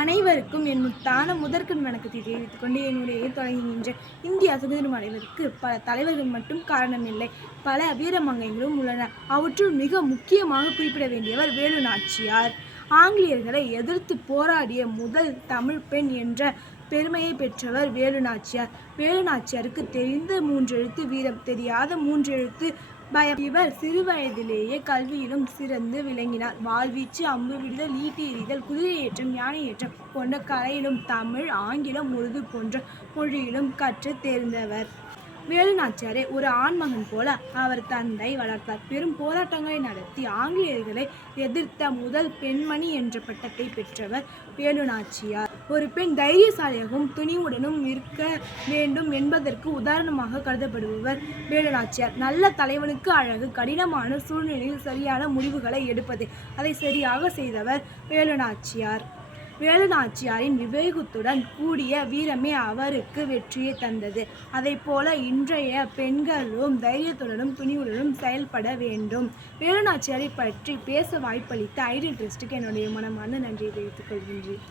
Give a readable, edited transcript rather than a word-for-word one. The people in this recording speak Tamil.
அனைவருக்கும் என் முத்தான முதற்கண் வணக்கத்தை தெரிவித்துக் கொண்டு என்னுடைய தொடங்குகின்ற இந்தியா சுதந்திரம் அடைவதற்கு பல தலைவர்கள் மட்டும் காரணமில்லை, பல வீரமங்கைகளும் உள்ளனர். அவற்றுள் மிக முக்கியமாக குறிப்பிட வேண்டியவர் வேலு நாச்சியார். ஆங்கிலேயர்களை எதிர்த்து போராடிய முதல் தமிழ் பெண் என்ற பெருமையை பெற்றவர் வேலு நாச்சியார். வேலு நாச்சியாருக்கு தெரிந்த 3 எழுத்து வீரம், தெரியாத 3 எழுத்து பயம். இவர் சிறுவயதிலேயே கல்வியிலும் சிறந்து விளங்கினார். வாழ்வீச்சு, அம்பு விடுதல், ஈட்டி எறிதல், குதிரை ஏற்றம், யானை ஏற்றம் போன்ற கலையிலும் தமிழ், ஆங்கிலம், உருது போன்ற மொழியிலும் கற்று தேர்ந்தவர். வேலு நாச்சியாரை ஒரு ஆண்மகன் போல அவர் தந்தை வளர்த்தார். பெரும் போராட்டங்களை நடத்தி ஆங்கிலேயர்களை எதிர்த்த முதல் பெண்மணி என்ற பட்டத்தை பெற்றவர் வேலு நாச்சியார். ஒரு பெண் தைரியசாலியாகவும் துணிவுடனும் இருக்க வேண்டும் என்பதற்கு உதாரணமாக கருதப்படுபவர் வேலு நாச்சியார். நல்ல தலைவனுக்கு அழகு கடினமான சூழ்நிலையில் சரியான முடிவுகளை எடுப்பது. அதை சரியாக செய்தவர் வேலு நாச்சியார். வேலு நாச்சியாரின் விவேகத்துடன் கூடிய வீரமே அவருக்கு வெற்றியை தந்தது. அதை போல இன்றைய பெண்களும் தைரியத்துடனும் துணிவுடனும் செயல்பட வேண்டும். வேலு நாச்சியாரை பற்றி பேச வாய்ப்பளித்த ஐடியல் ட்ரஸ்ட்டுக்கு என்னுடைய மனமார்ந்த நன்றியை தெரிவித்துக் கொள்கின்றேன்.